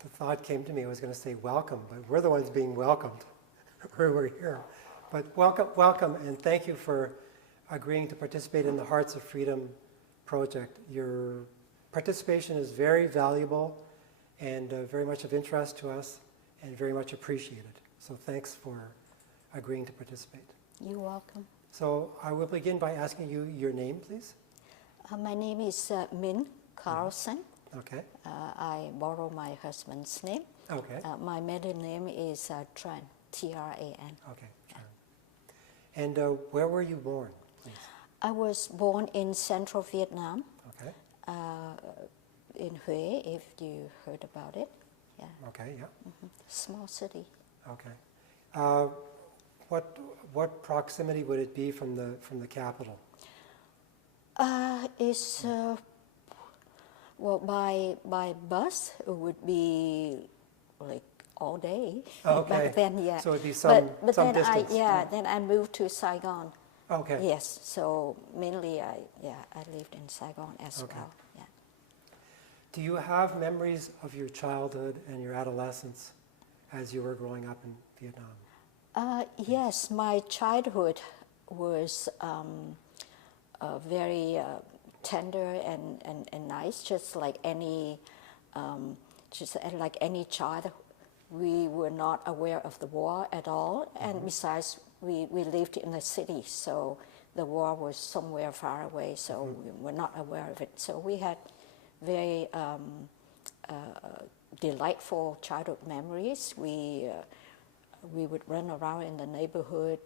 the thought came to me, I was going to say welcome, but we're the ones being welcomed. We're here. But welcome, and thank you for agreeing to participate in the Hearts of Freedom project. Your participation is very valuable and very much of interest to us and very much appreciated. So thanks for agreeing to participate. You're welcome. So I will begin by asking you your name, please. My name is MINH KARLSSON. Okay. I borrow my husband's name. Okay. My maiden name is Tran, T-R-A-N. Okay. Yeah. And where were you born, please? I was born in central Vietnam. Okay. In Huế, if you heard about it. Yeah. Okay. Yeah. Small city. Okay. What proximity would it be from the capital? It's well, by bus it would be like all day. Okay. Back then, yeah. So it'd be some then distance. then I moved to Saigon. Okay. Yes. So mainly I lived in Saigon as well. Yeah. Do you have memories of your childhood and your adolescence as you were growing up in Vietnam? Yes, my childhood was very tender and nice, just like any child. We were not aware of the war at all, and besides, we lived in the city, so the war was somewhere far away, so we were not aware of it. So we had very delightful childhood memories. We would run around in the neighborhood,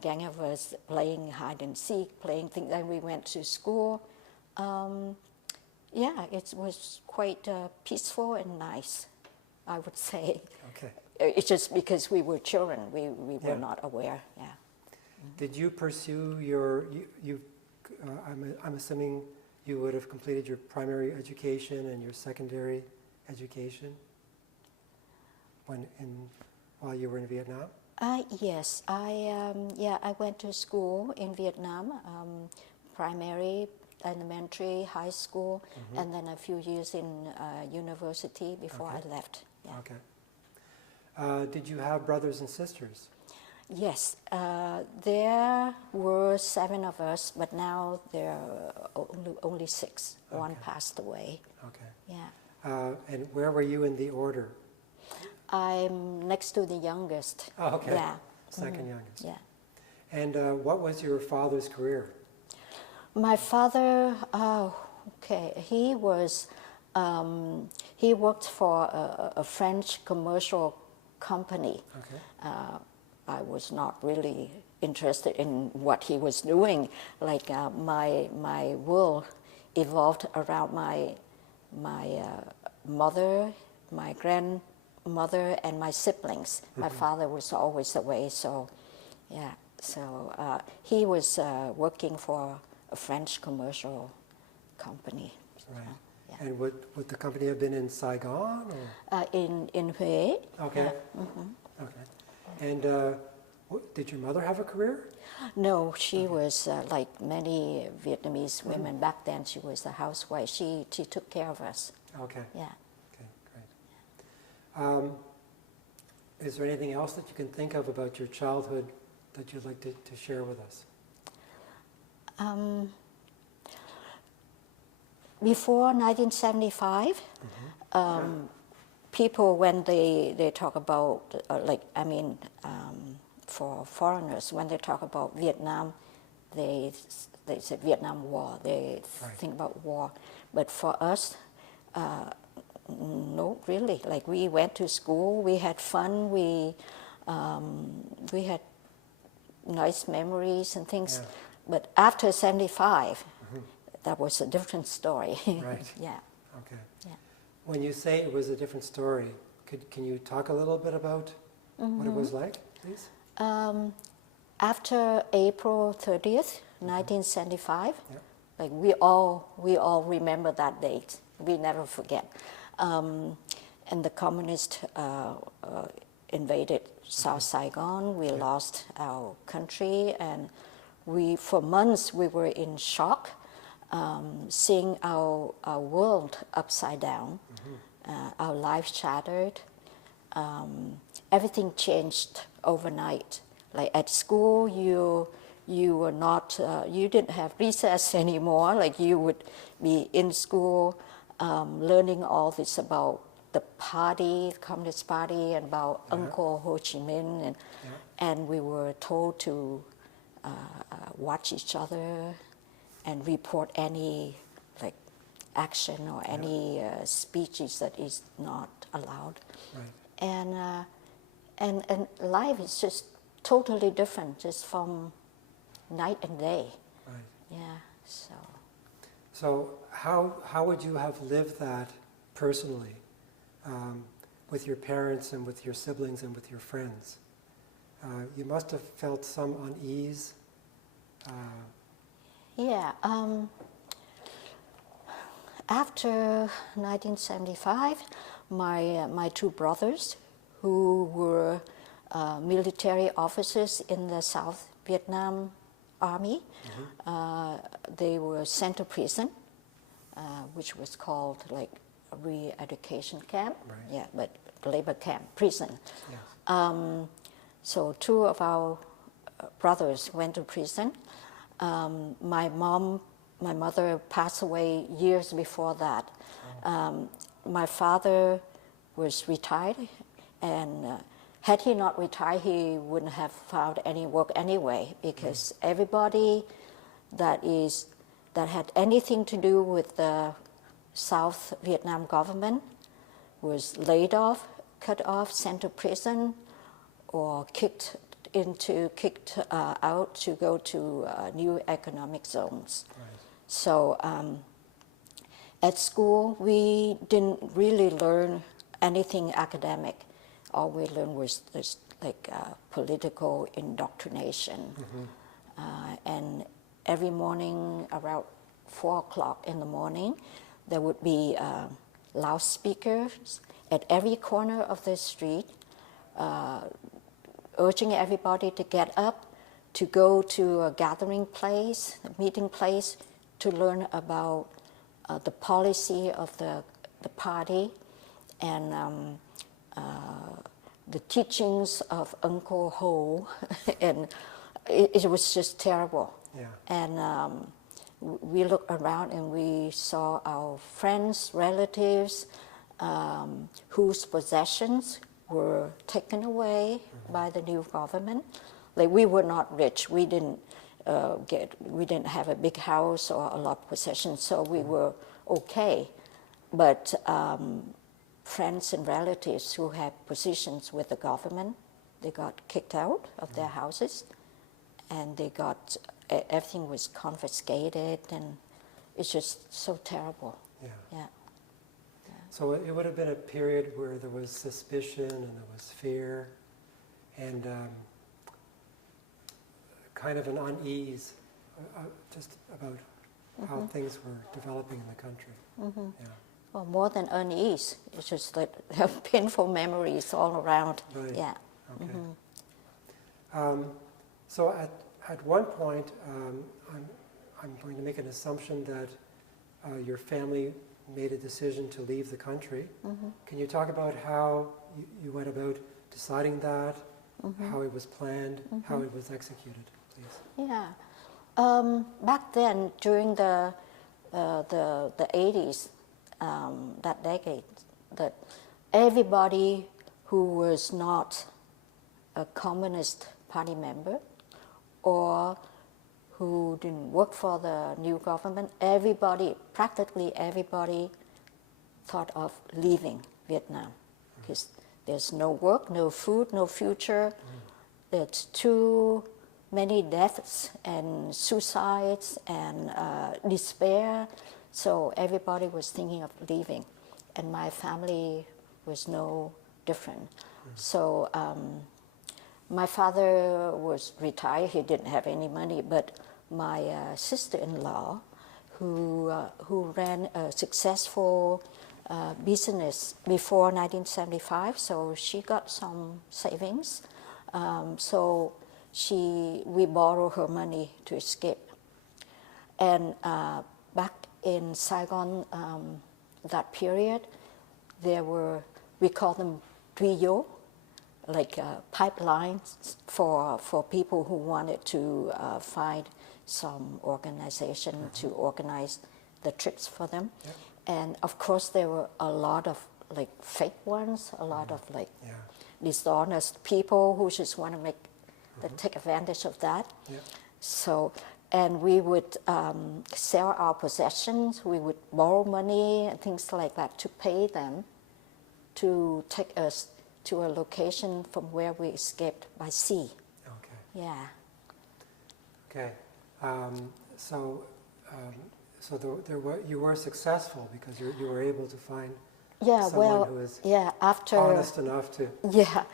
gang of us playing hide and seek, playing things. Then we went to school. Yeah, it was quite peaceful and nice, I would say. Okay. It's just because we were children, we were not aware. Yeah. Did you pursue your? I'm assuming you would have completed your primary education and your secondary education while you were in Vietnam? Yes, I went to school in Vietnam, primary, elementary, high school, and then a few years in university before I left. Yeah. Okay. Did you have brothers and sisters? Yes, there were 7 of us, but now there are only 6. Okay. One passed away. Okay. Yeah. And where were you in the order? I'm next to the youngest. Oh, okay. Yeah. Second youngest. Yeah. And what was your father's career? My father, okay, he was, he worked for a French commercial company. Okay. I was not really interested in what he was doing. Like my world evolved around my mother, my grandmother, and my siblings. My father was always away, so yeah. So he was working for a French commercial company. Right. Yeah. And would the company have been in Saigon? Or? In Huế. Okay. Yeah. Okay. And did your mother have a career? No, she was like many Vietnamese women back then. She was a housewife. She took care of us. Okay. Yeah. Okay, great. Is there anything else that you can think of about your childhood that you'd like to share with us? Before 1975, people, when they talk about, for foreigners, when they talk about Vietnam, they say Vietnam War, they think about war. But for us, no, really. Like, we went to school, we had fun, we had nice memories and things. Yeah. But after 75, that was a different story. Right. Yeah. Okay. Yeah. When you say it was a different story, can you talk a little bit about what it was like, please? After April 30th, 1975, like we all remember that date. We never forget. And the communists invaded South Saigon. We lost our country, and for months we were in shock, seeing our world upside down. our lives shattered. Everything changed overnight. Like at school, you were not, you didn't have recess anymore. Like you would be in school learning all this about the party, the Communist Party, and about Uncle Ho Chi Minh, and we were told to watch each other and report any like action or any speeches that is not allowed. Right. And life is just totally different, just from night and day. Right. Yeah. So. So how would you have lived that personally, with your parents and with your siblings and with your friends? You must have felt some unease. Yeah. After 1975, my two brothers, who were military officers in the South Vietnam Army, they were sent to prison, which was called like a re-education camp. Right. Yeah, but labor camp, prison. Yes. So two of our brothers went to prison. My mother passed away years before that. My father was retired, and had he not retired, he wouldn't have found any work anyway, because everybody that had anything to do with the South Vietnam government was laid off, cut off, sent to prison, or kicked out to go to new economic zones. Right. So at school, we didn't really learn anything academic. All we learned was this, like political indoctrination. And every morning around 4 o'clock in the morning, there would be loudspeakers at every corner of the street, urging everybody to get up, to go to a gathering place, a meeting place, to learn about the policy of the party and the teachings of Uncle Ho. And it was just terrible. Yeah. And we looked around and we saw our friends, relatives, whose possessions were taken away by the new government. Like, we were not rich. We didn't have a big house or a lot of possessions, so we were okay. But friends and relatives who had positions with the government, they got kicked out of their houses, and everything was confiscated, and it's just so terrible. Yeah. So it would have been a period where there was suspicion and there was fear and kind of an unease just about how things were developing in the country. Yeah. Well, more than unease, it's just that painful memories all around. Right. Yeah. Okay. So at one point, I'm going to make an assumption that your family made a decision to leave the country. Can you talk about how you went about deciding that, how it was planned, how it was executed, please? Yeah. Back then, during the 80s, that decade, that everybody who was not a Communist Party member or who didn't work for the new government, practically everybody thought of leaving Vietnam, because there's no work, no food, no future. There's too many deaths and suicides and despair. So everybody was thinking of leaving, and my family was no different. So my father was retired. He didn't have any money, but my sister-in-law, who ran a successful business before 1975, so she got some savings. So we borrowed her money to escape. And back in Saigon, that period, there were, we call them tuyaux, like pipelines for people who wanted to find some organization to organize the trips for them. Yep. And of course there were a lot of like fake ones, a lot of like dishonest people who just want to take advantage of that. Yep. So, and we would sell our possessions, we would borrow money and things like that to pay them to take us to a location from where we escaped by sea. Okay. Yeah. Okay. You were successful because you were able to find someone who was honest enough to... Yeah.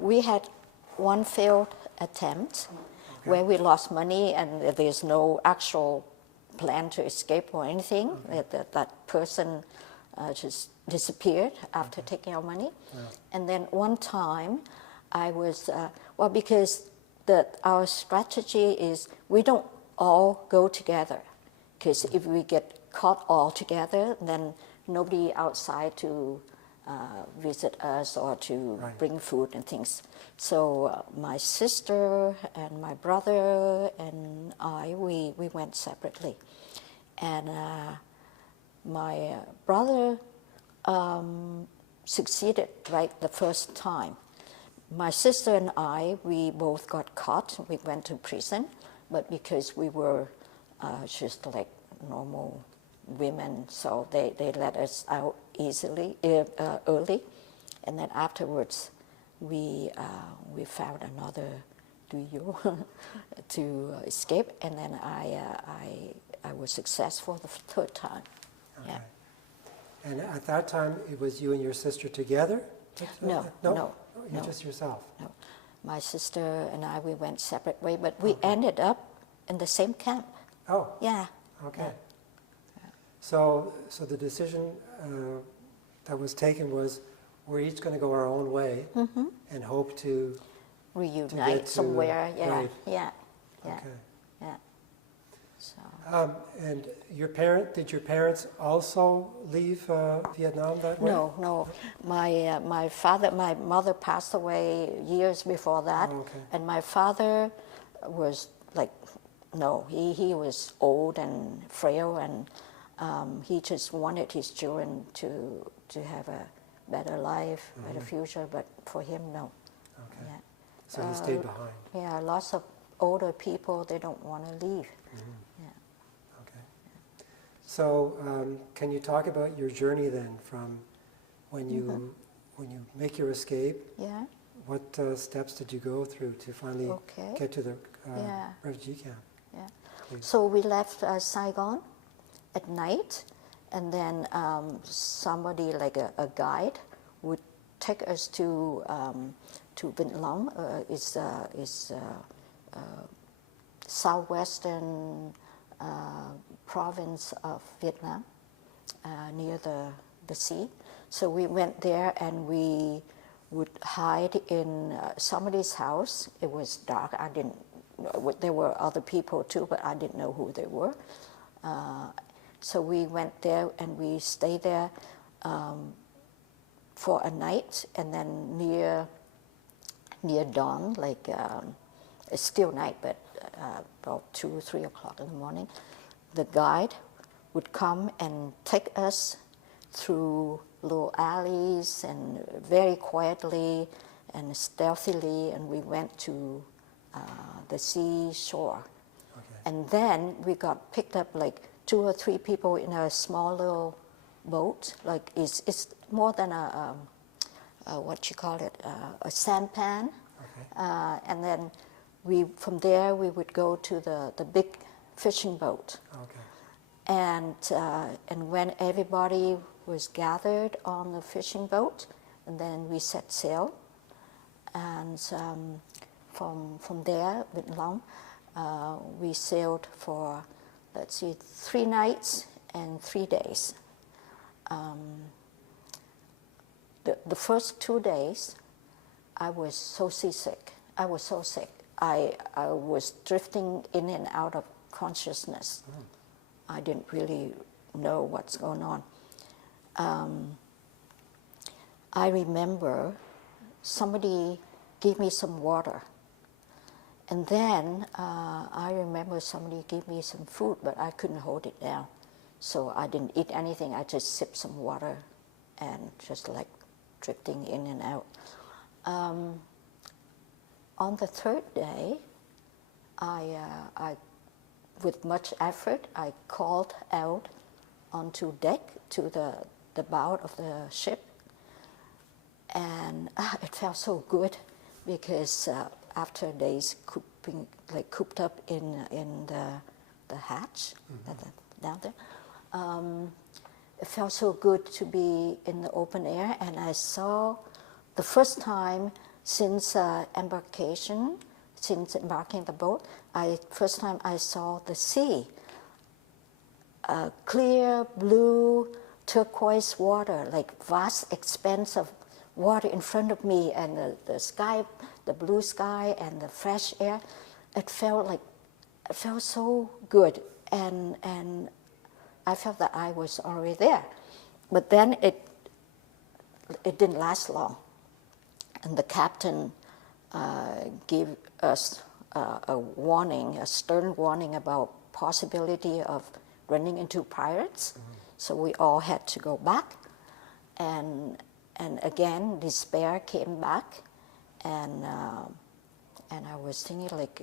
We had one failed attempt where we lost money and there's no actual plan to escape or anything. That person just disappeared after taking our money. Yeah. And then one time I was, because our strategy is we don't all go together, because if we get caught all together, then nobody outside to visit us or to bring food and things. So my sister and my brother and we went separately. And my brother succeeded right the first time. My sister and we both got caught. We went to prison, but because we were just like normal women, so they let us out early, and then afterwards we found another tuyau to escape, and then I was successful the third time. Okay. Yeah. And at that time, it was you and your sister together? No. You just yourself? No. My sister and we went separate ways, but we ended up in the same camp. Oh. Yeah. Okay. Yeah. So the decision that was taken was we're each going to go our own way and hope to reunite somewhere. Yeah. Right. Yeah. Yeah. Okay. Yeah. So. And did your parents also leave Vietnam that way? No. My mother passed away years before that, and my father was like, no, he was old and frail, and he just wanted his children to have a better life, better future, but for him, no. Okay. Yeah. So he stayed behind. Yeah, lots of older people, they don't want to leave. Yeah. Okay. So can you talk about your journey then from when you make your escape? Yeah. What steps did you go through to finally get to the refugee camp? Yeah. Please. So we left Saigon at night, and then somebody like a guide would take us to Vĩnh Long. Is southwestern province of Vietnam, near the sea. So we went there and we would hide in somebody's house. It was dark. I didn't. There were other people too, but I didn't know who they were. So we went there and we stayed there for a night, and then near dawn, like it's still night, but about 2 or 3 o'clock in the morning, the guide would come and take us through little alleys and very quietly and stealthily, and we went to the seashore. Okay. And then we got picked up like 2 or 3 people in a small little boat. Like it's more than a what you call it, a sampan. Okay. And then from there we would go to the big fishing boat. Okay. And when everybody was gathered on the fishing boat, and then we set sail. And from there, Vĩnh Long, we sailed for, 3 nights and 3 days. The first 2 days, I was so seasick. I was so sick. I was drifting in and out of consciousness. I didn't really know what's going on. I remember somebody gave me some water. And then I remember somebody gave me some food, but I couldn't hold it down. So I didn't eat anything. I just sipped some water and just like drifting in and out. On the third day, I, with much effort, I crawled out onto deck to the bow of the ship. And it felt so good because after days cooped up in the hatch down there, it felt so good to be in the open air. And I saw the first time since embarkation, since embarking the boat, first time I saw the sea. Clear blue turquoise water, like vast expanse of water in front of me, and the sky, the blue sky and the fresh air. It felt so good, and I felt that I was already there. But then it didn't last long, and the captain gave us a warning, a stern warning about possibility of running into pirates. Mm-hmm. So we all had to go back, and again despair came back, and I was thinking like,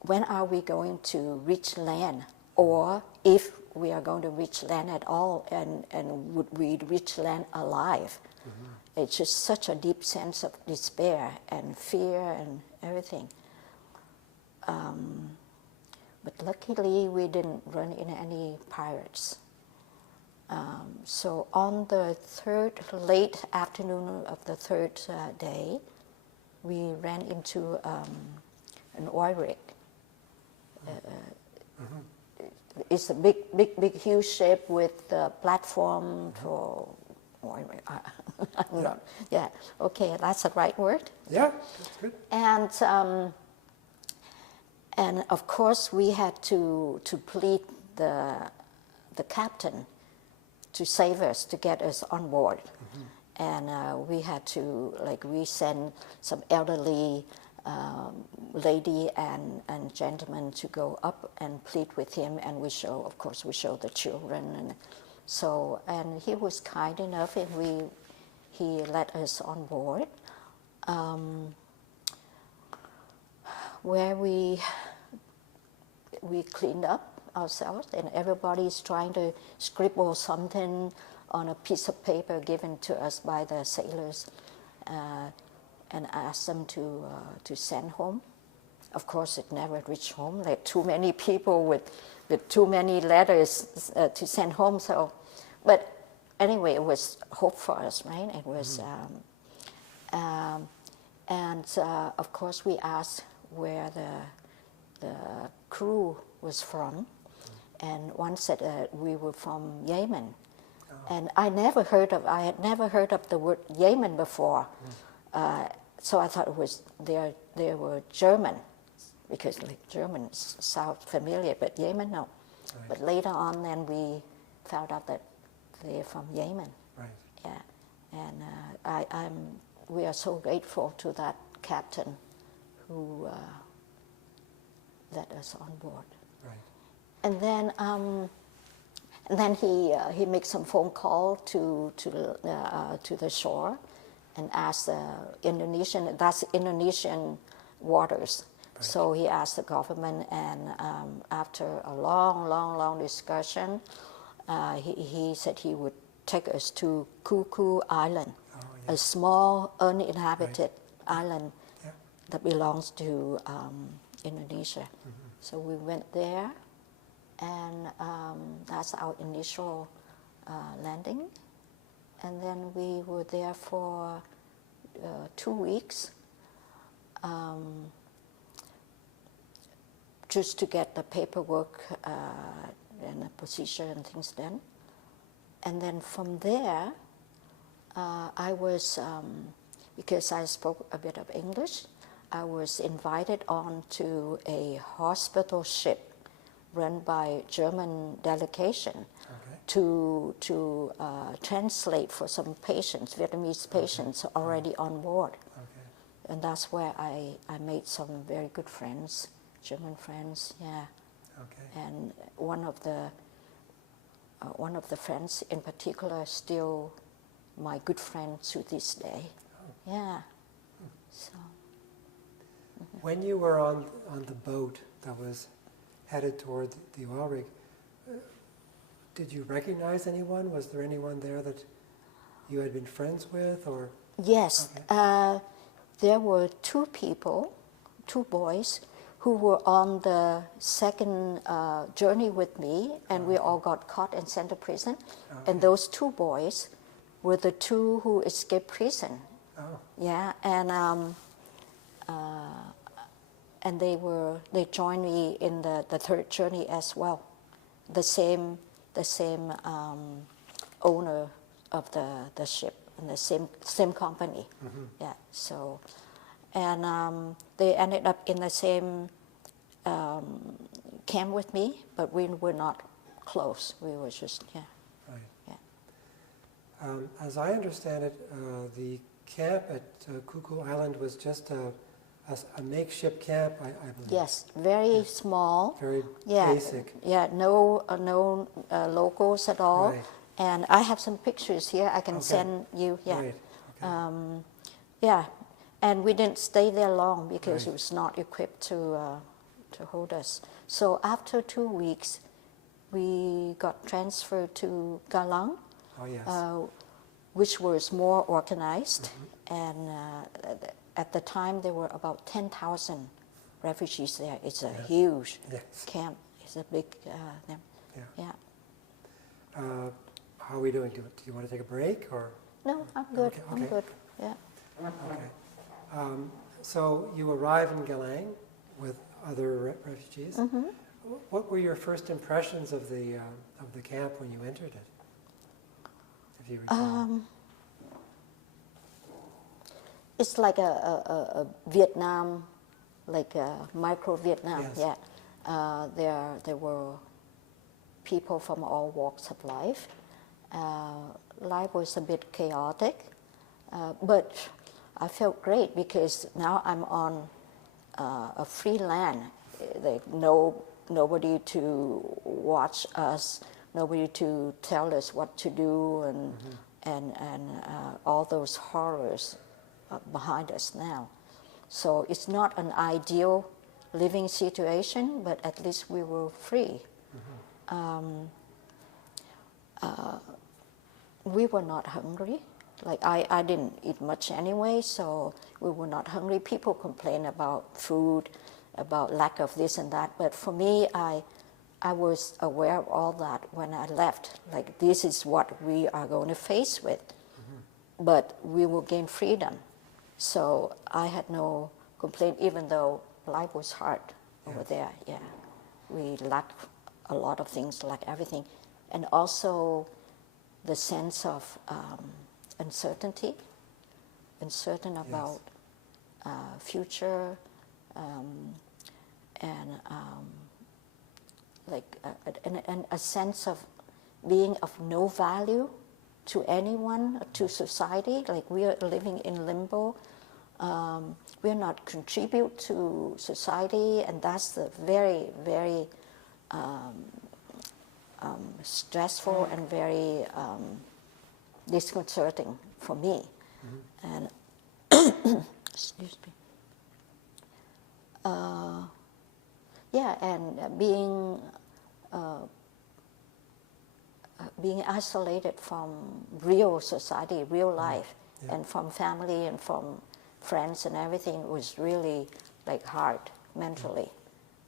when are we going to reach land, or if we are going to reach land at all, and would we reach land alive? Mm-hmm. It's just such a deep sense of despair and fear and everything. But luckily, we didn't run into any pirates. So on the late afternoon of the third day, we ran into an oil rig. It's a big, huge ship with a platform for oil rig. I'm not. Yeah. Okay, that's the right word. Yeah, that's good. And of course, we had to plead the captain to save us, to get us on board. Mm-hmm. And we had to, we sent some elderly lady and gentleman to go up and plead with him, and we show the children. And he was kind enough, and he let us on board. Where we cleaned up ourselves, and everybody's trying to scribble something on a piece of paper given to us by the sailors, and ask them to send home. Of course, it never reached home. Like too many people with too many letters to send home. So, but anyway, it was hope for us, right? It was, of course, we asked where the crew was from, and one said we were from Yemen. Oh. And I had never heard of the word Yemen before. So I thought it was they were German, because German sounds familiar, but Yemen, no. Right. But later on, then we found out that they're from Yemen. Right. Yeah, and we are so grateful to that captain who let us on board. Right. And then he makes some phone call to the shore, and asked that's Indonesian waters. Right. So he asked the government, and after a long discussion, he said he would take us to Kuku Island, a small uninhabited island that belongs to Indonesia. Mm-hmm. So we went there, and that's our initial landing. And then we were there for 2 weeks, just to get the paperwork and the procedure and things done. And then from there, I was, because I spoke a bit of English, I was invited on to a hospital ship run by German delegation Okay. to translate for some patients, Vietnamese patients already on board. Okay. And that's where I made some very good friends, German friends, yeah. Okay. And one of the friends in particular still my good friend to this day. Oh. Yeah. So. When you were on the boat that was headed toward the oil rig, did you recognize anyone? Was there anyone there that you had been friends with, or? Yes, Okay. there were two people, two boys, who were on the second journey with me, and we all got caught and sent to prison. Okay. And those two boys were the two who escaped prison. Oh. Yeah, and they joined me in the third journey as well. The same owner of the ship and the same company. Mm-hmm. Yeah. So, and they ended up in the same camp with me, but we were not close. We were just Right. yeah. As I understand it, the camp at Cuckoo Island was just a makeshift camp, I believe. Yes, very small. Very Yeah, basic. yeah, no locals at all. Right. And I have some pictures here I can Okay. send you. Yeah, Right. Okay. yeah, and we didn't stay there long because Right. it was not equipped to hold us. So after 2 weeks, we got transferred to Galang, Oh, yes. which was more organized, and at the time there were about 10,000 refugees there. It's a huge Yes. camp. It's a big thing. Yeah. Yeah. How are we doing? Do you want to take a break, or? No, I'm good. Okay, I'm okay. good. Yeah. Okay. So you arrive in Galang with other refugees. Mm-hmm. What were your first impressions of the camp when you entered it? If you recall. It's like a Vietnam, like a micro Vietnam. Yes. Yeah. There were people from all walks of life. Life was a bit chaotic, but I felt great because now I'm on a free land. Like nobody to watch us, nobody to tell us what to do, and all those horrors behind us now. So it's not an ideal living situation, but at least we were free. We were not hungry. Like I didn't eat much anyway, so we were not hungry. People complain about food, about lack of this and that, but for me, I was aware of all that when I left. Like this is what we are going to face with, but we will gain freedom. So I had no complaint, even though life was hard over there. Yeah, we lacked a lot of things, like everything, and also the sense of uncertainty, uncertain about future, and a sense of being of no value to anyone, to society. Like we are living in limbo. We are not contribute to society, and that's the very, very stressful and very disconcerting for me. And excuse me. And being isolated from real society, real life, and from family and from friends and everything was really like hard mentally.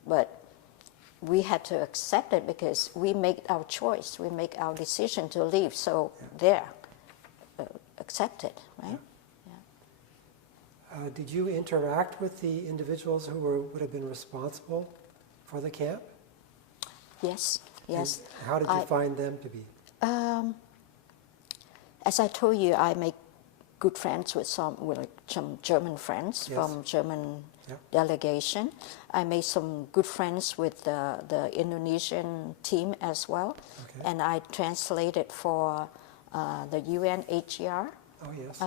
But we had to accept it because we make our choice, we make our decision to leave. So accept it, right? Did you interact with the individuals who would have been responsible for the camp? Yes, yes. And how did you find them to be? As I told you, I make good friends with some German friends Yes. from German delegation. I made some good friends with the Indonesian team as well, and I translated for the UNHCR. Oh, yes.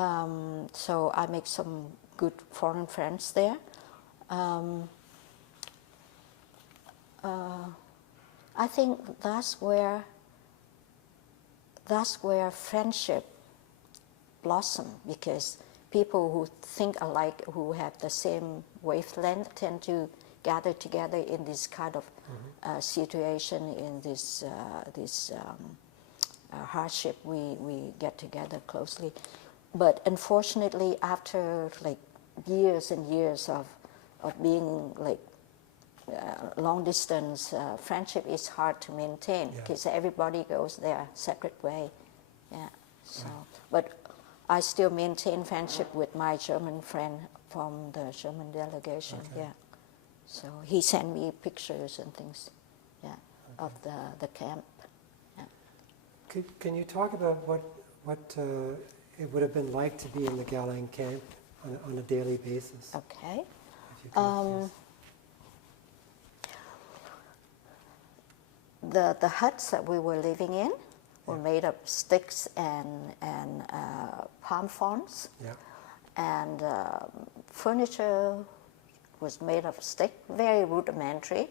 So I make some good foreign friends there. I think that's where friendship blossom, because people who think alike, who have the same wavelength, tend to gather together in this kind of situation, in this hardship. We get together closely, but unfortunately, after like years and years of being like long distance, friendship is hard to maintain because everybody goes their separate way. Yeah. So, but I still maintain friendship with my German friend from the German delegation. Yeah. So he sent me pictures and things. Yeah. Of the camp. Yeah. Can you talk about what it would have been like to be in the Galang camp on a daily basis? Okay. If you could, the huts that we were living in were made of sticks and palm fronds, and furniture was made of stick, very rudimentary,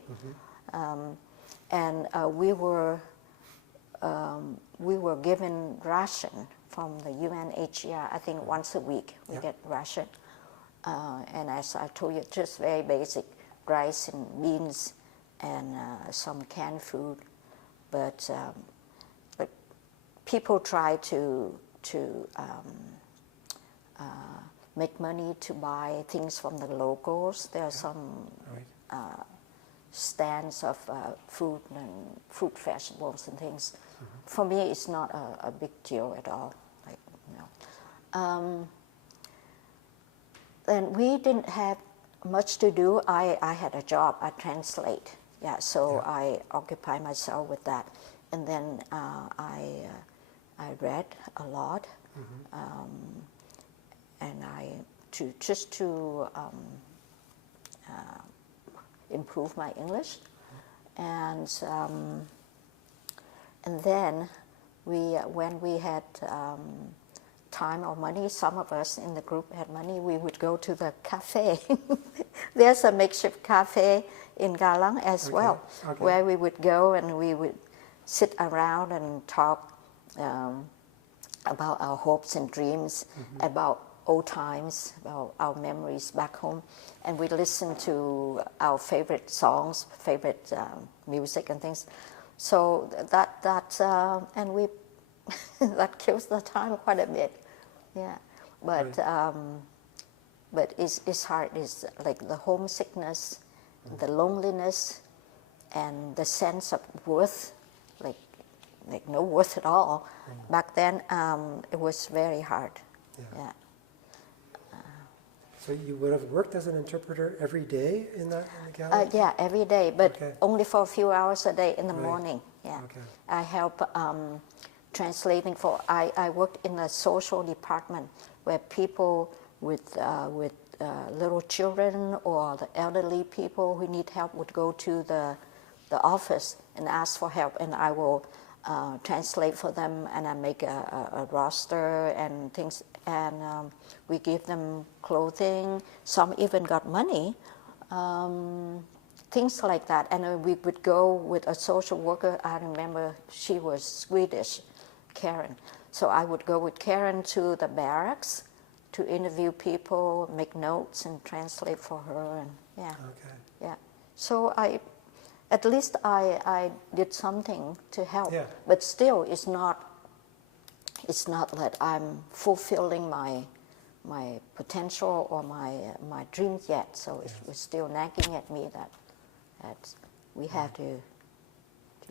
and we were given ration from the UNHCR. I think once a week we get ration, and as I told you, just very basic rice and beans and some canned food, but people try to make money to buy things from the locals. There are some stands of fruit and fruit, vegetables and things. For me, it's not a big deal at all. Like, you know. And we didn't have much to do. I had a job. I translate. So I occupy myself with that, and then I read a lot, and to improve my English, and then when we had time or money, some of us in the group had money, we would go to the cafe. There's a makeshift cafe in Galang as well, where we would go and we would sit around and talk about our hopes and dreams, about old times, about our memories back home, and we listen to our favorite songs, favorite music and things. So that and we that kills the time quite a bit, But but it's hard. It's like the homesickness, the loneliness, and the sense of worth, like no worth at all. Back then, it was very hard. So you would have worked as an interpreter every day in the gallery? Yeah, every day, but only for a few hours a day in the morning. I help translating for. I worked in the social department where people with little children or the elderly people who need help would go to the office and ask for help, and I will translate for them, and I make a roster and things, and we give them clothing. Some even got money, things like that. And we would go with a social worker. I remember she was Swedish, Karen. So I would go with Karen to the barracks to interview people, make notes, and translate for her. And So at least I did something to help. But still, it's not that I'm fulfilling my potential or my dreams yet. So it was still nagging at me that we have to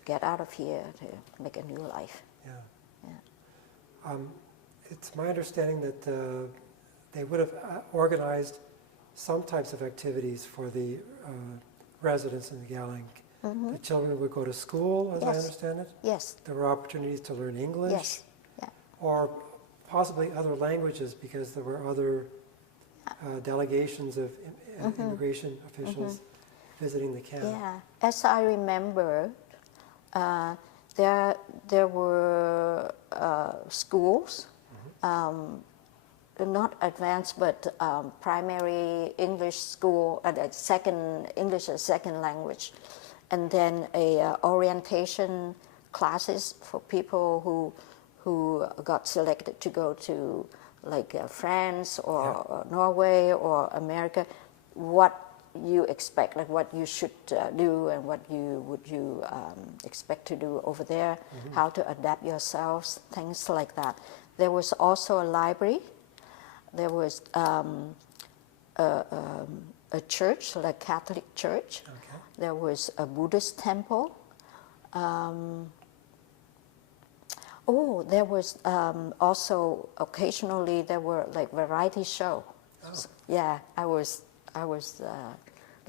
get out of here to make a new life. It's my understanding that they would have organized some types of activities for the residents in the Galang. The children would go to school, as I understand it? Yes. There were opportunities to learn English? Yes. Or possibly other languages, because there were other delegations of immigration officials visiting the camp. Yeah, as I remember, there were schools, not advanced, but primary English school, English as second language, and then orientation classes for people who got selected to go to like France or Norway or America. What you expect, like what you should do and what you expect to do over there, how to adapt yourselves, things like that. There was also a library. There was a church, like Catholic church. Okay. There was a Buddhist temple. There was also occasionally there were like variety show. Oh. Yeah,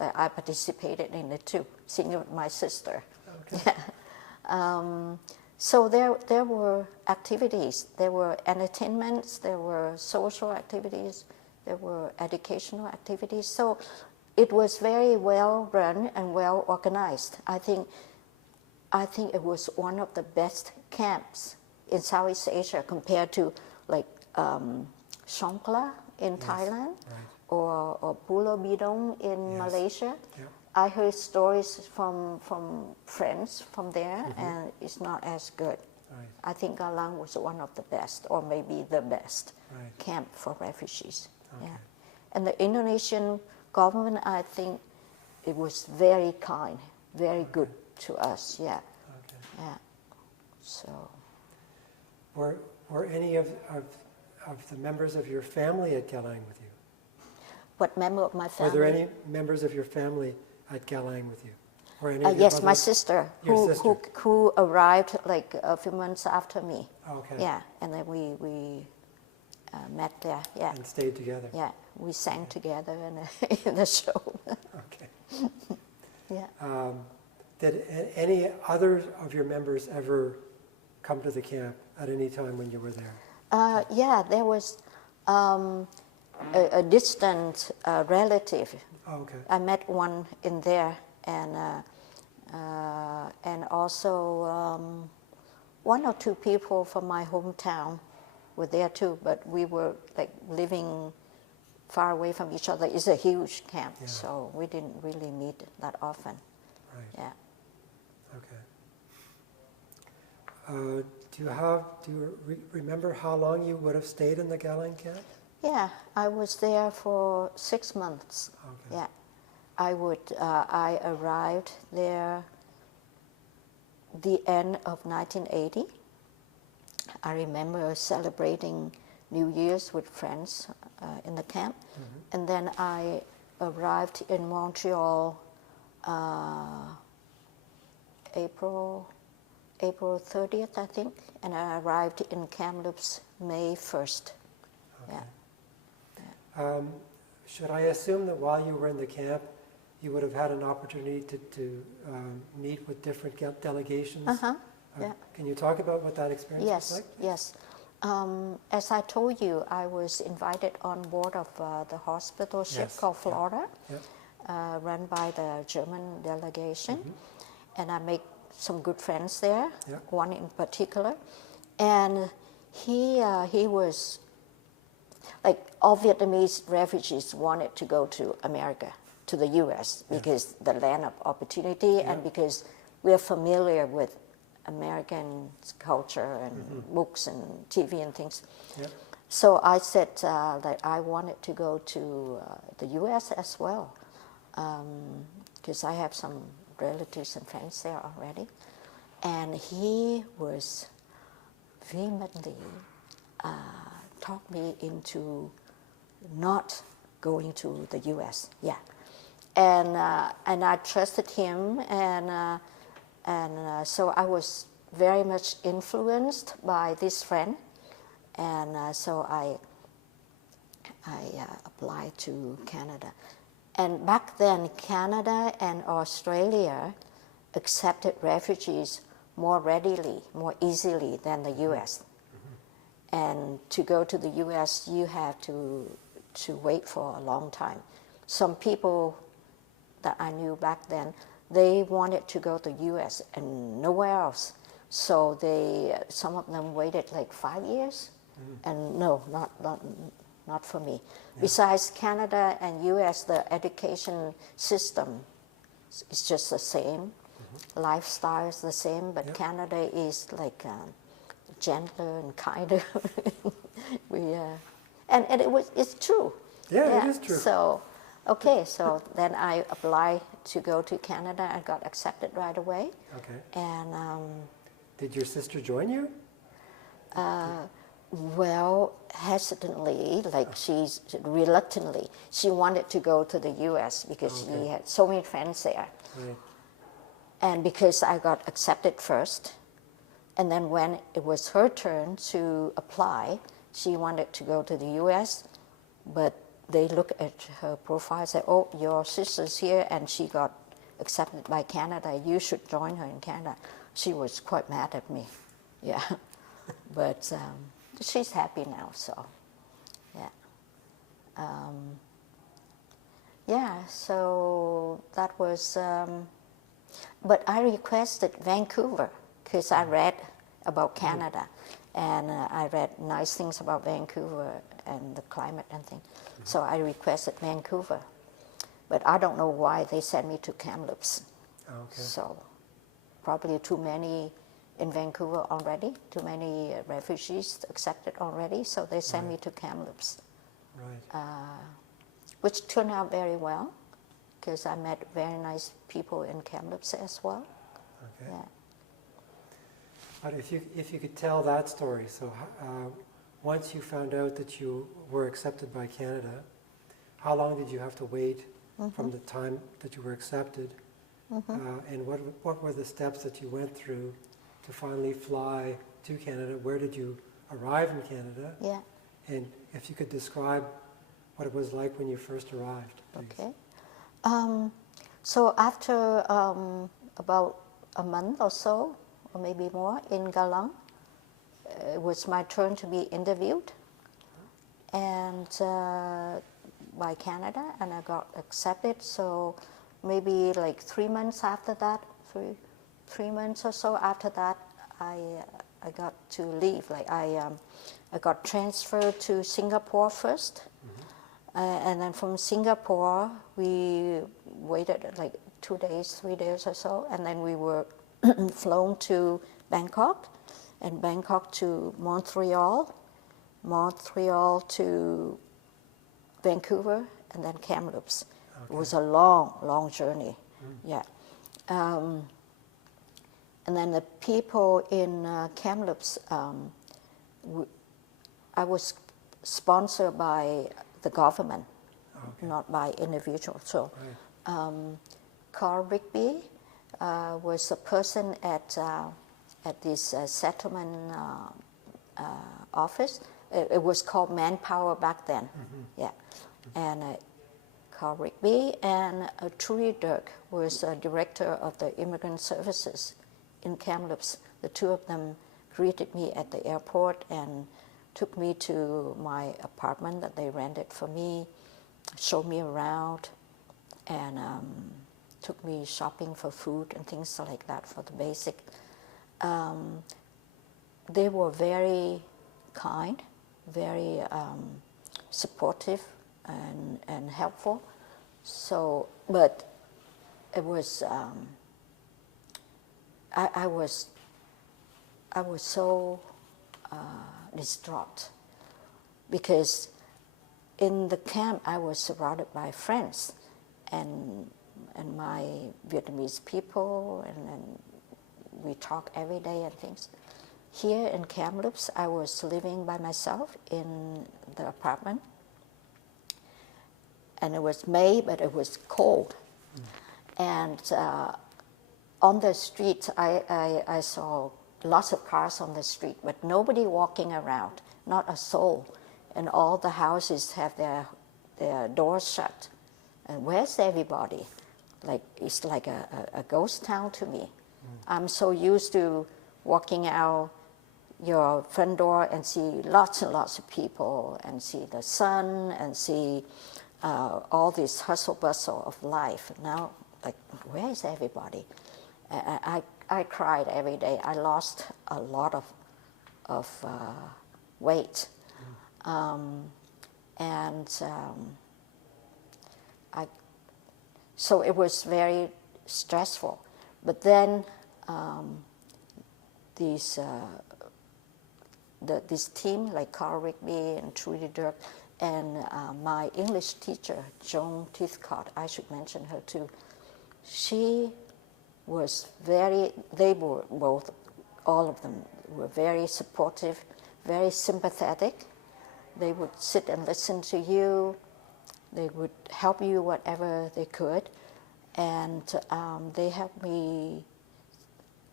I participated in it too, singing with my sister. Okay. Yeah. So there were activities, there were entertainments, there were social activities, there were educational activities. So it was very well run and well organized. I think it was one of the best camps in Southeast Asia compared to like Songkhla in Thailand, right. or Pulau Bidong in Malaysia. Yeah. I heard stories from friends from there, and it's not as good. Right. I think Galang was one of the best, or maybe the best Right. camp for refugees. Okay. Yeah. And the Indonesian government, I think it was very kind, very good to us. Yeah. Okay. Yeah. So. Were any of the members of your family at Galang with you? What member of my family? Were there any members of your family at Galang with you? Or any of your Yes, my brothers? sister, Your sister. who arrived like a few months after me. Okay. Yeah, and then we met there. Yeah, And stayed together. yeah, we sang together in the show. Okay. Yeah. Did any other of your members ever come to the camp at any time when you were there? Yeah, there was a distant relative. Oh, okay. I met one in there, and also one or two people from my hometown were there too. But we were like living far away from each other. It's a huge camp, so we didn't really meet that often. Right. Yeah. Okay. Do you remember how long you would have stayed in the Galang camp? Yeah, I was there for 6 months. Okay. Yeah, I arrived there the end of 1980. I remember celebrating New Year's with friends in the camp, and then I arrived in Montreal April 30th, I think, and I arrived in Kamloops May 1st. Okay. Yeah. Should I assume that while you were in the camp, you would have had an opportunity to meet with different delegations? Yeah. Can you talk about what that experience was like? Yes. As I told you, I was invited on board of the hospital ship called Florida, run by the German delegation, and I made some good friends there. One in particular, and he was like all Vietnamese refugees wanted to go to America, to the U.S. because the land of opportunity and because we are familiar with American culture and books and TV and things. So I said that I wanted to go to the U.S. as well, because I have some relatives and friends there already. And he was vehemently talked me into not going to the U.S. Yeah, and I trusted him, and so I was very much influenced by this friend, and so I applied to Canada. And back then, Canada and Australia accepted refugees more readily, more easily than the U.S. And to go to the U.S., you have to wait for a long time. some people that I knew back then, they wanted to go to U.S. and nowhere else. So some of them waited like 5 years, and no, not for me. Yeah. Besides Canada and U.S., the education system is just the same. Lifestyle is the same, but Canada is like gentler and kinder. And it's true. Yeah, it is true. So, okay, so then I applied to go to Canada and got accepted right away. Okay. And did your sister join you? well, hesitantly, like she's reluctantly, she wanted to go to the U.S. because she had so many friends there. Right. And because I got accepted first, and then when it was her turn to apply, she wanted to go to the U.S., but they looked at her profile and said, oh, your sister's here and she got accepted by Canada. You should join her in Canada. She was quite mad at me. Yeah. But she's happy now, so yeah. Yeah, so that was, but I requested Vancouver because I read about Canada and I read nice things about Vancouver and the climate and things. So I requested Vancouver, but I don't know why they sent me to Kamloops. Okay. So probably too many in Vancouver already, too many refugees accepted already, so they sent me to Kamloops. Right. Which turned out very well, because I met very nice people in Kamloops as well. Okay. Yeah. But if you could tell that story, so once you found out that you were accepted by Canada, how long did you have to wait from the time that you were accepted? And what were the steps that you went through to finally fly to Canada? Where did you arrive in Canada? Yeah. And if you could describe what it was like when you first arrived, please. Okay. So after about a month or so, or maybe more, in Galang, it was my turn to be interviewed, and by Canada, and I got accepted. So maybe like 3 months after that, three months or so after that, I got to leave. Like I got transferred to Singapore first, and then from Singapore we waited like 2 days, 3 days or so, and then we were flown to Bangkok, and Bangkok to Montreal, Montreal to Vancouver, and then Kamloops. Okay. It was a long, long journey. Yeah. And then the people in Kamloops, I was sponsored by the government, not by individuals. So Carl Rigby was a person at this settlement office. It was called Manpower back then. Yeah. And Carl Rigby and Trudy Dirk was a director of the Immigrant Services in Kamloops. The two of them greeted me at the airport and took me to my apartment that they rented for me, showed me around, and took me shopping for food and things like that for the basic. They were very kind, very supportive and helpful. So, but it was, I was so distraught because in the camp I was surrounded by friends and my Vietnamese people, and we talk every day and things. Here in Kamloops, I was living by myself in the apartment, and it was May, but it was cold. And on the street, I saw lots of cars on the street, but nobody walking around, not a soul. And all the houses have their doors shut. And where's everybody? Like, it's like a ghost town to me. I'm so used to walking out your front door and see lots and lots of people and see the sun and see all this hustle bustle of life. Now, like, where is everybody? I cried every day. I lost a lot of weight, so it was very stressful. But then this team, like Carl Rigby and Trudy Dirk, and my English teacher, Joan Tithcott, I should mention her too. She was they were both, all of them were very supportive, very sympathetic. They would sit and listen to you. They would help you whatever they could. And they helped me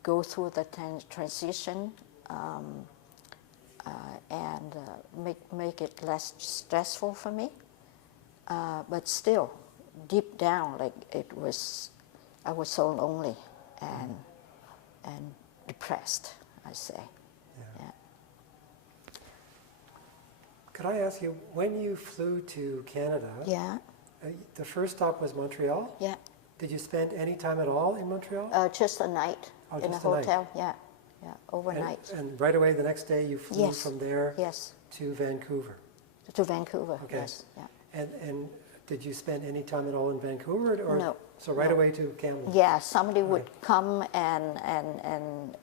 go through the transition and make it less stressful for me. But still, deep down, like I was so lonely and depressed, I say. Yeah. Could I ask you, when you flew to Canada, Yeah. The first stop was Montreal? Yeah. Did you spend any time at all in Montreal? Just a night in a hotel. Yeah. Yeah. Overnight. And right away the next day you flew from there to Vancouver? To Vancouver, okay. Yes. Yeah. And did you spend any time at all in Vancouver? Or, no. So right away to Kamloops? Yeah, somebody would come and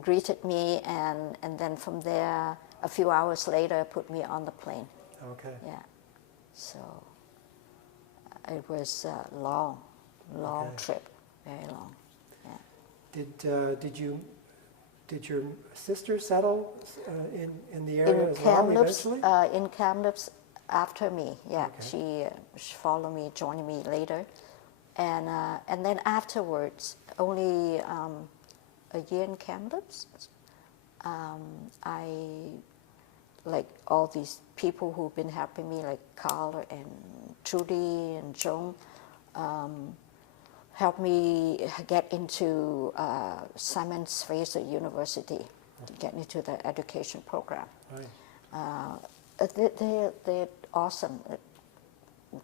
greeted me, and then from there, a few hours later, put me on the plane. Okay. Yeah. So it was a long trip, very long. Yeah. Did your sister settle in the area as well eventually? In Kamloops after me, yeah. Okay. She followed me, joined me later. And then afterwards, only a year in Kamloops, I, like all these people who've been helping me, like Carl and Trudy and Joan, helped me get into Simons Fraser University, to get into the education program. Right. They're awesome.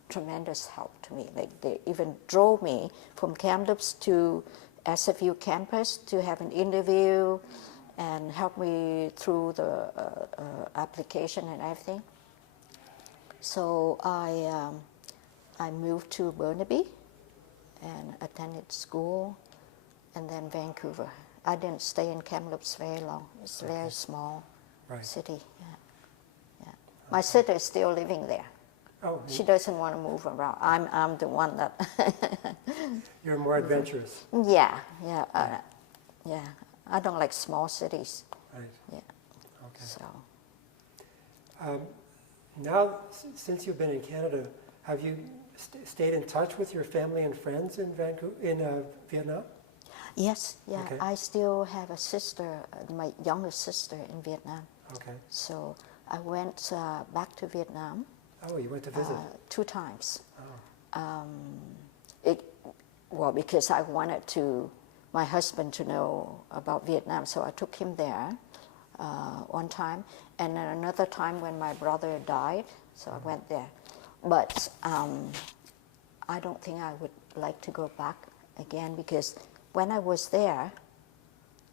Tremendous help to me. Like they even drove me from Kamloops to SFU campus to have an interview and help me through the application and everything. So I moved to Burnaby and attended school, and then Vancouver. I didn't stay in Kamloops very long. It's a very small city. Yeah. My sister is still living there. Oh, she doesn't want to move around. I'm the one that. You're more adventurous. Yeah. I don't like small cities. Right. Yeah. Okay. So. Now, since you've been in Canada, have you stayed in touch with your family and friends in Vietnam? Yes. Yeah. Okay. I still have a sister, my younger sister in Vietnam. Okay. So I went back to Vietnam. Oh, you went to visit? 2 times. Oh. Because I wanted my husband to know about Vietnam, so I took him there one time, and then another time when my brother died, so I went there. But I don't think I would like to go back again, because when I was there,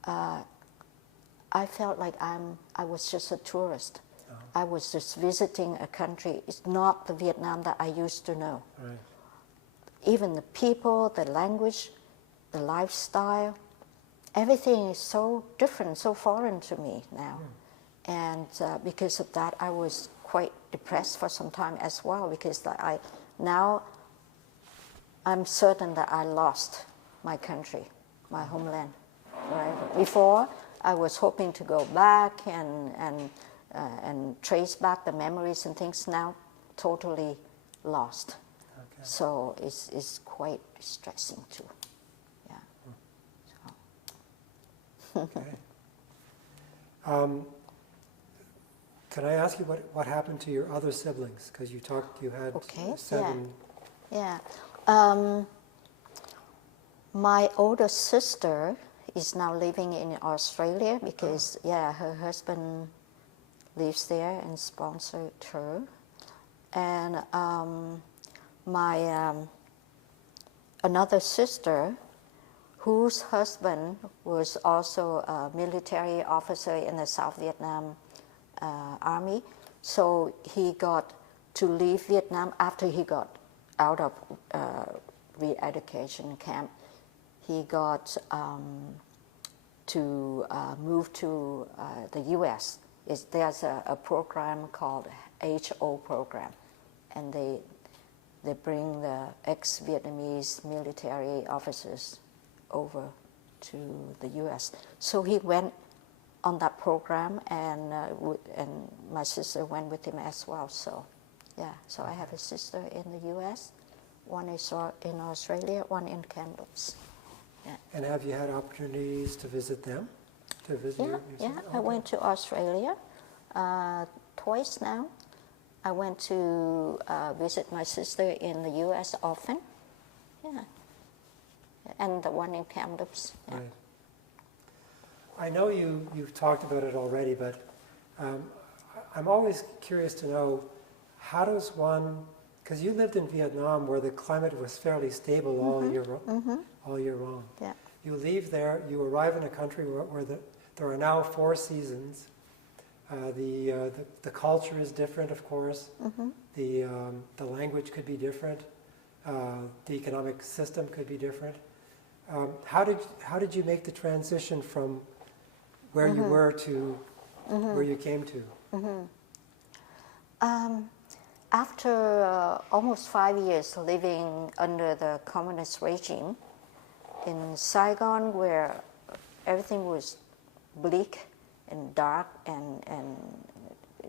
I felt like I was just a tourist. I was just visiting a country. It's not the Vietnam that I used to know. Right. Even the people, the language, the lifestyle, everything is so different, so foreign to me now. And because of that, I was quite depressed for some time as well, because now I'm certain that I lost my country, my homeland. Right? Before, I was hoping to go back and trace back the memories and things. Now totally lost. Okay. So it's quite distressing too. Yeah. So. Okay. Can I ask you what happened to your other siblings? Because you had 7. Yeah. My older sister is now living in Australia because her husband lives there and sponsored her. And my another sister, whose husband was also a military officer in the South Vietnam Army, so he got to leave Vietnam after he got out of re-education camp. He got to move to the U.S. There's a program called HO program, and they bring the ex-Vietnamese military officers over to the U.S. So he went on that program, and my sister went with him as well. So, yeah. So I have a sister in the U.S., one is in Australia, one in Kamloops. Yeah. And have you had opportunities to visit them? To visit your Yeah. sister? I went to Australia twice now. I went to visit my sister in the U.S. often. Yeah. And the one in Kamloops. Yeah. Right. I know you've talked about it already, but I'm always curious to know, how does one, because you lived in Vietnam where the climate was fairly stable all year round. Yeah. You leave there, you arrive in a country where there are now 4 seasons. The culture is different, of course. The language could be different. The economic system could be different. How did you make the transition from where you were to where you came to? After almost 5 years living under the communist regime in Saigon, where everything was bleak and dark and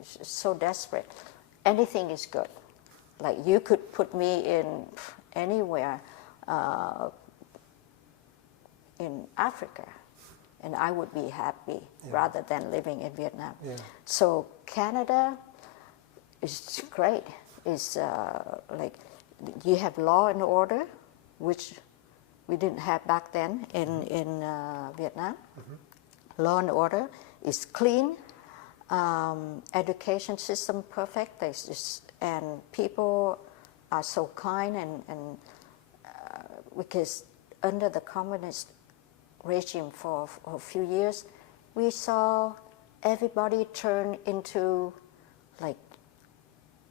so desperate, anything is good. Like, you could put me in anywhere in Africa, and I would be happy rather than living in Vietnam. Yeah. So Canada is great. It's like, you have law and order, which we didn't have back then in Vietnam. Law and order is clean. Education system perfect. And people are so kind, and because under the communist regime for a few years, we saw everybody turn into, like,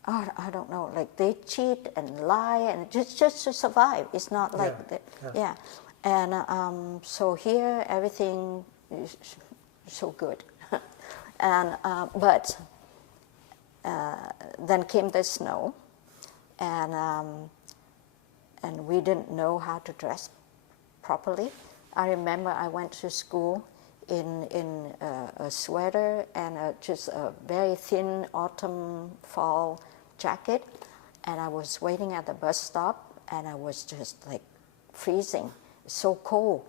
I don't know, like they cheat and lie and just to survive. It's not like that. Yeah. And so here everything is so good. And but then came the snow, and we didn't know how to dress properly. I remember I went to school in a sweater and just a very thin autumn fall jacket, and I was waiting at the bus stop, and I was just like freezing, so cold,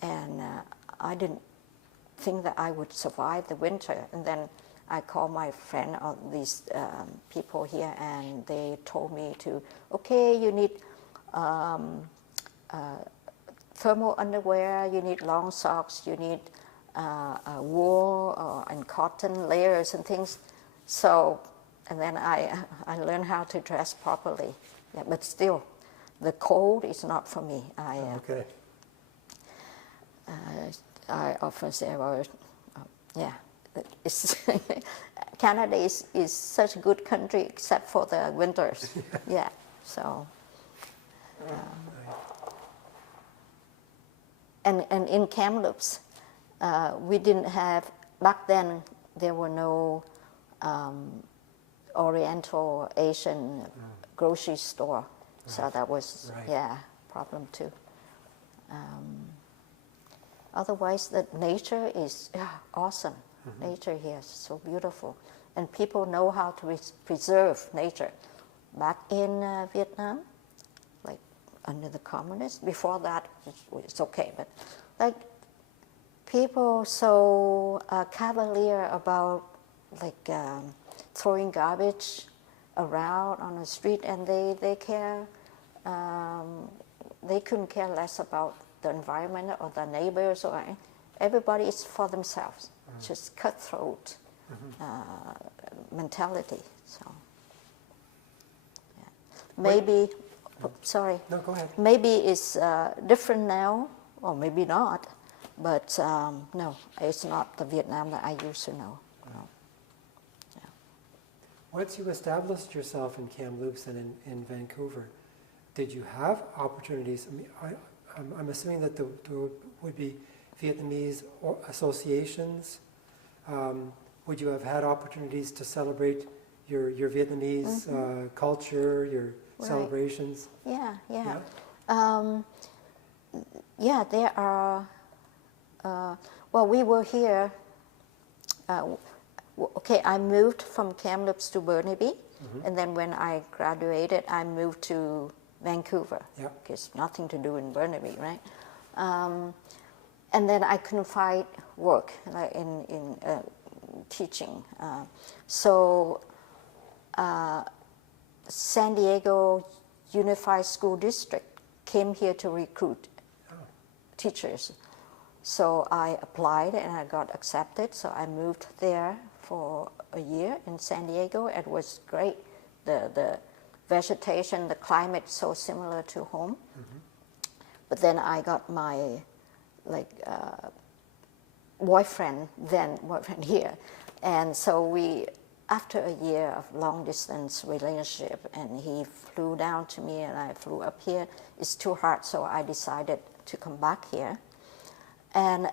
and I didn't think that I would survive the winter. And then I called my friend, these people here, and they told me to, okay, you need thermal underwear, you need long socks, you need wool and cotton layers and things. So, and then I learned how to dress properly. Yeah, but still, the cold is not for me. Okay. I often say, well, it's Canada is such a good country except for the winters. Yeah, so. And in Kamloops, we didn't have, back then there were no Oriental Asian grocery store, so that was problem too. Otherwise, the nature is awesome. Nature here is so beautiful, and people know how to preserve nature. Back in Vietnam, like under the communists, before that it's okay, but like people so cavalier about like throwing garbage around on the street, and they care. They couldn't care less about the environment or the neighbors, or everybody is for themselves. Just cutthroat mentality. So maybe, sorry. No, go ahead. Maybe it's different now, or maybe not, but no, it's not the Vietnam that I used to know. No. Yeah. Once you established yourself in Kamloops and in Vancouver, did you have opportunities? I mean, I'm assuming that there would be Vietnamese associations. Would you have had opportunities to celebrate your Vietnamese culture, your celebrations? Yeah. Yeah? Yeah, there are, well, we were here, okay, I moved from Kamloops to Burnaby, and then when I graduated, I moved to Vancouver, because nothing to do in Burnaby, right? And then I couldn't find work like in teaching. So San Diego Unified School District came here to recruit teachers. So I applied and I got accepted. So I moved there for a year in San Diego. It was great. The vegetation, the climate, so similar to home. But then I got my boyfriend here, and so we, after a year of long distance relationship, and he flew down to me and I flew up here. It's too hard, so I decided to come back here, and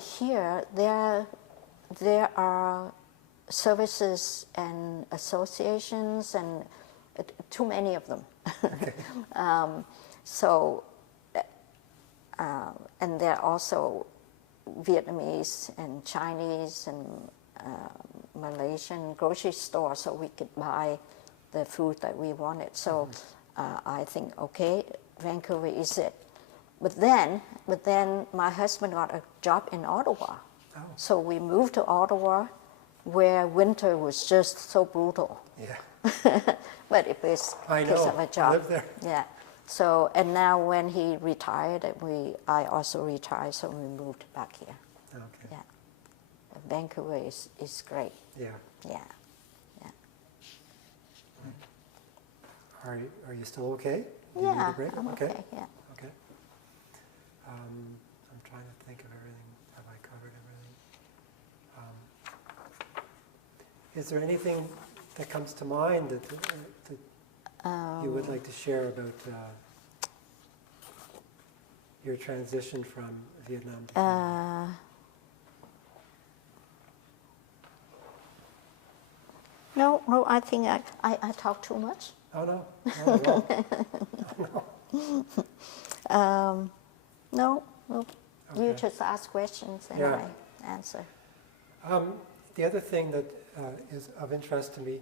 here there are services and associations, and too many of them. And there are also Vietnamese and Chinese and Malaysian grocery stores, so we could buy the food that we wanted. So I think, okay, Vancouver is it. But then my husband got a job in Ottawa. So we moved to Ottawa, where winter was just so brutal. Yeah. But it was because of a job. I lived there. Yeah. So, and now when he retired, I also retired, so we moved back here. Okay. Yeah. Vancouver is great. Yeah. Yeah. Are you still okay? Do you need Yeah, a break? I'm okay. Yeah. Okay. I'm trying to think of everything. Have I covered everything? Is there anything that comes to mind that you would like to share about your transition from Vietnam to Canada? No, I think I talk too much. Oh, no. Not at all. No. You Okay. just ask questions and Yeah. I answer. The other thing that is of interest to me,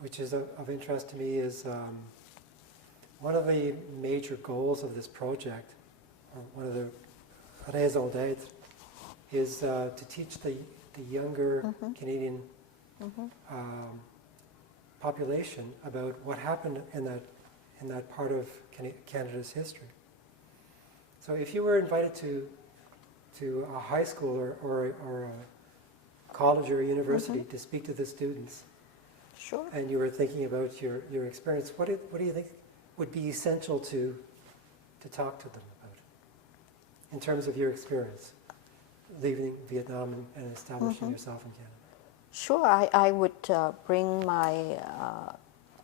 which is of interest to me, is one of the major goals of this project, or one of the raisons d'être, is to teach the younger Canadian population about what happened in that part of Canada's history. So if you were invited to a high school or a college or a university to speak to the students, Sure. and you were thinking about your experience, what do you think would be essential to talk to them about in terms of your experience leaving Vietnam and establishing yourself in Canada? Sure, I would bring my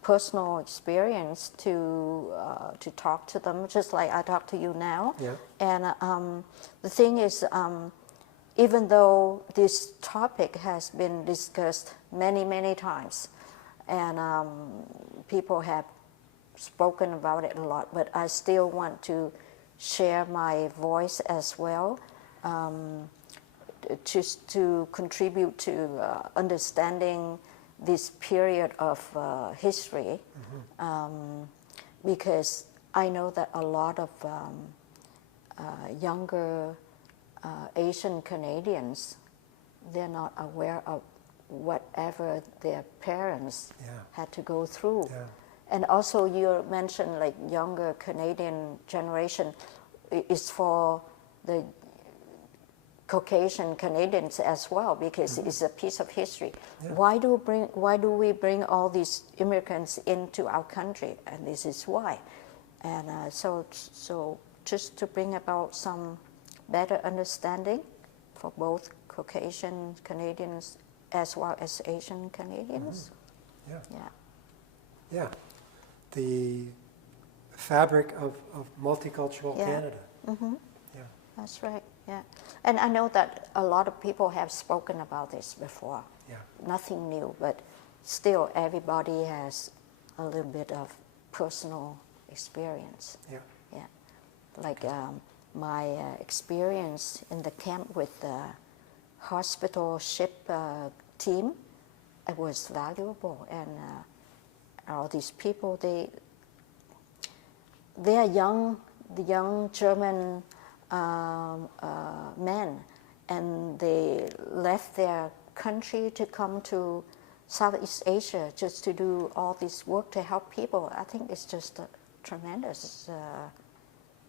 personal experience to talk to them, just like I talk to you now. Yeah. And the thing is, even though this topic has been discussed many times, and people have spoken about it a lot, but I still want to share my voice as well, just to contribute to understanding this period of history, because I know that a lot of younger Asian Canadians, they're not aware of whatever their parents had to go through. Yeah. And also you mentioned like younger Canadian generation is for the Caucasian Canadians as well, because it's a piece of history. Yeah. Why do we bring all these immigrants into our country? And this is why. And so just to bring about some better understanding for both Caucasian Canadians as well as Asian Canadians. Yeah. Yeah. Yeah. The fabric of multicultural Yeah. Canada. Mm-hmm. Yeah. That's right. Yeah. And I know that a lot of people have spoken about this before. Yeah. Nothing new, but still everybody has a little bit of personal experience. Yeah. Yeah. Like my experience in the camp with the hospital ship team, it was valuable. And all these people, they are young, the young German men, and they left their country to come to Southeast Asia just to do all this work to help people. I think it's just a tremendous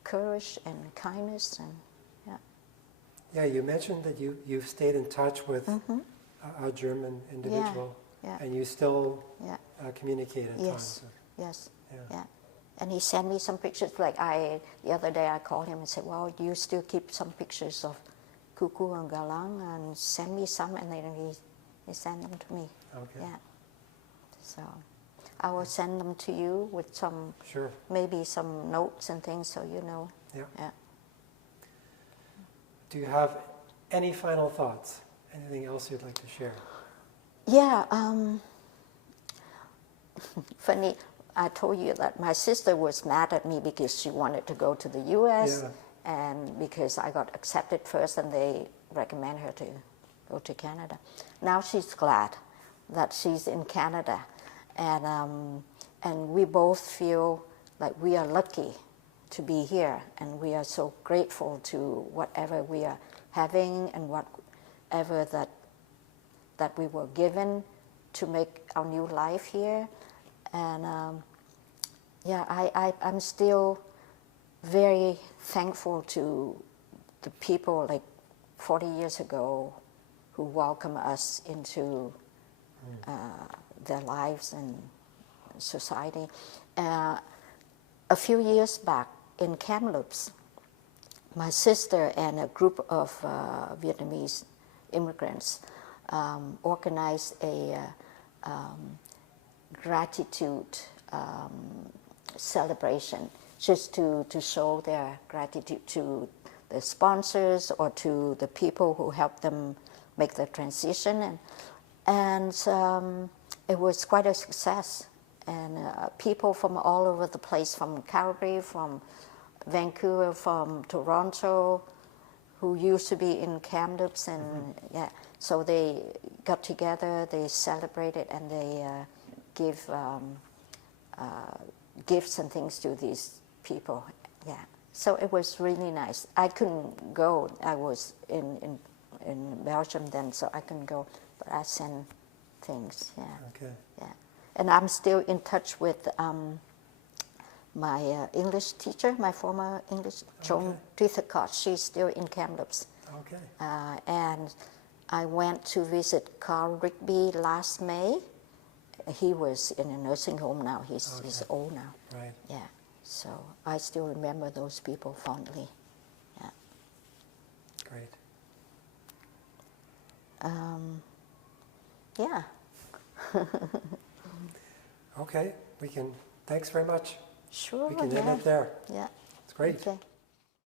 courage and kindness, and yeah. Yeah, you mentioned that you've stayed in touch with a German individual, Yeah. and you still Yeah. Communicate at Yes. times. Yes. Yeah. Yeah. And he sent me some pictures. Like the other day, I called him and said, "Well, do you still keep some pictures of Kuku and Galang, and send me some?" And then he sent them to me. Okay. Yeah. So I will send them to you with some, Sure. maybe some notes and things, so you know. Yeah. Yeah. Do you have any final thoughts? Anything else you'd like to share? Yeah. Funny. I told you that my sister was mad at me because she wanted to go to the U.S. Yeah. and because I got accepted first, and they recommend her to go to Canada. Now she's glad that she's in Canada, and we both feel like we are lucky to be here, and we are so grateful to whatever we are having and whatever that we were given to make our new life here. And yeah, I'm still very thankful to the people like 40 years ago who welcomed us into their lives and society. A few years back in Kamloops, my sister and a group of Vietnamese immigrants organized a gratitude celebration, just to show their gratitude to the sponsors or to the people who helped them make the transition, and it was quite a success. And people from all over the place, from Calgary, from Vancouver, from Toronto, who used to be in Kamloops, and yeah, so they got together, they celebrated, and they give gifts and things to these people. Yeah, so it was really nice. I couldn't go. I was in Belgium then, so I couldn't go. But I sent things. Yeah. Okay. Yeah, and I'm still in touch with my English teacher, my former English, Joan Tithacott. She's still in Kamloops. Okay. And I went to visit Carl Rigby last May. He was in a nursing home now. He's old now. Right. Yeah. So I still remember those people fondly. Yeah. Great. Yeah. Okay. Thanks very much. Sure. We can yeah. end it there. Yeah. It's great. Okay.